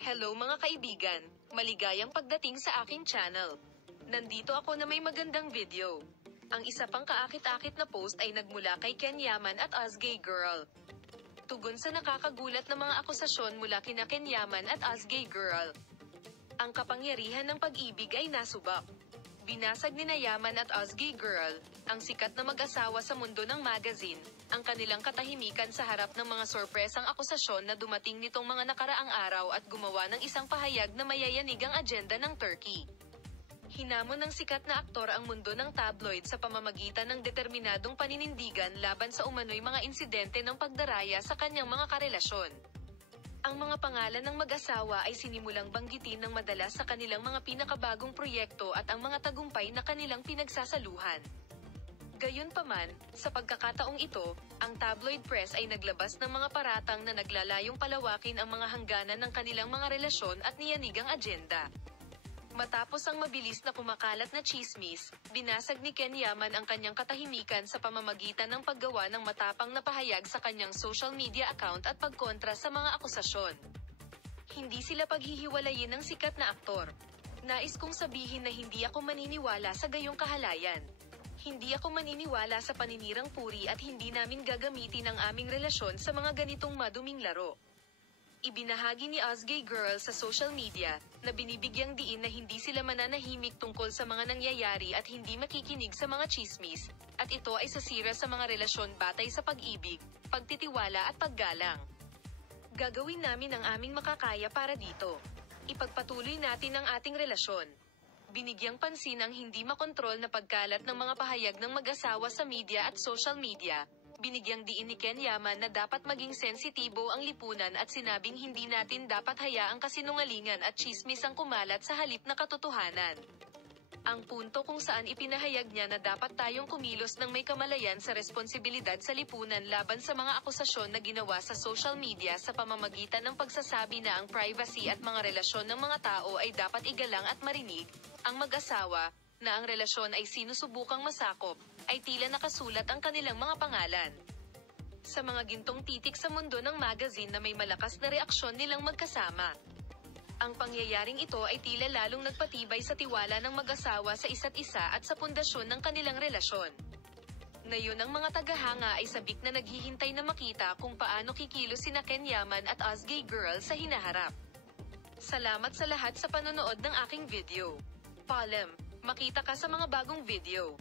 Hello mga kaibigan, maligayang pagdating sa aking channel. Nandito ako na may magandang video. Ang isa pang kaakit-akit na post ay nagmula kay Ken Yaman at Azgay Girl. Tugon sa nakakagulat na mga akusasyon mula kina Ken Yaman at Azgay Girl. Ang kapangyarihan ng pag-ibig ay nasubak. Binasag ni Yaman at Azgay Girl, ang sikat na mag-asawa sa mundo ng magazine, ang kanilang katahimikan sa harap ng mga sorpresang akusasyon na dumating nitong mga nakaraang araw at gumawa ng isang pahayag na mayayanig ang agenda ng Turkey. Hinamon ng sikat na aktor ang mundo ng tabloid sa pamamagitan ng determinadong paninindigan laban sa umano'y mga insidente ng pagdaraya sa kanyang mga karelasyon. Ang mga pangalan ng mag-asawa ay sinimulang banggitin ng madalas sa kanilang mga pinakabagong proyekto at ang mga tagumpay na kanilang pinagsasaluhan. Gayunpaman, sa pagkakataong ito, ang tabloid press ay naglabas ng mga paratang na naglalayong palawakin ang mga hangganan ng kanilang mga relasyon at niyanigang agenda. Matapos ang mabilis na kumakalat na tsismis, binasag ni Ken Yaman ang kanyang katahimikan sa pamamagitan ng paggawa ng matapang na pahayag sa kanyang social media account at pagkontra sa mga akusasyon. Hindi sila paghihiwalayin ng sikat na aktor. Nais kong sabihin na hindi ako maniniwala sa gayong kahalayan. Hindi ako maniniwala sa paninirang puri at hindi namin gagamitin ang aming relasyon sa mga ganitong maduming laro. Ibinahagi ni Azgay Girl sa social media, na binibigyang diin na hindi sila mananahimik tungkol sa mga nangyayari at hindi makikinig sa mga tsismis, at ito ay sasira sa mga relasyon batay sa pag-ibig, pagtitiwala at paggalang. Gagawin namin ang aming makakaya para dito. Ipagpatuloy natin ang ating relasyon. Binigyang pansin ang hindi makontrol na pagkalat ng mga pahayag ng mag-asawa sa media at social media. Binigyang diin ni Ken Yaman na dapat maging sensitibo ang lipunan at sinabing hindi natin dapat hayaang kasinungalingan at tsismis ang kumalat sa halip na katotohanan. Ang punto kung saan ipinahayag niya na dapat tayong kumilos ng may kamalayan sa responsibilidad sa lipunan laban sa mga akusasyon na ginawa sa social media sa pamamagitan ng pagsasabi na ang privacy at mga relasyon ng mga tao ay dapat igalang at marinig, ang mag-asawa, na ang relasyon ay sinusubukang masakop, ay tila nakasulat ang kanilang mga pangalan. Sa mga gintong titik sa mundo ng magazine na may malakas na reaksyon nilang magkasama. Ang pangyayaring ito ay tila lalong nagpatibay sa tiwala ng mag-asawa sa isa't isa at sa pundasyon ng kanilang relasyon. Ngayon ang mga tagahanga ay sabik na naghihintay na makita kung paano kikilos sina Ken Yaman at Azgay Girl sa hinaharap. Salamat sa lahat sa panonood ng aking video. Paalam, makita ka sa mga bagong video.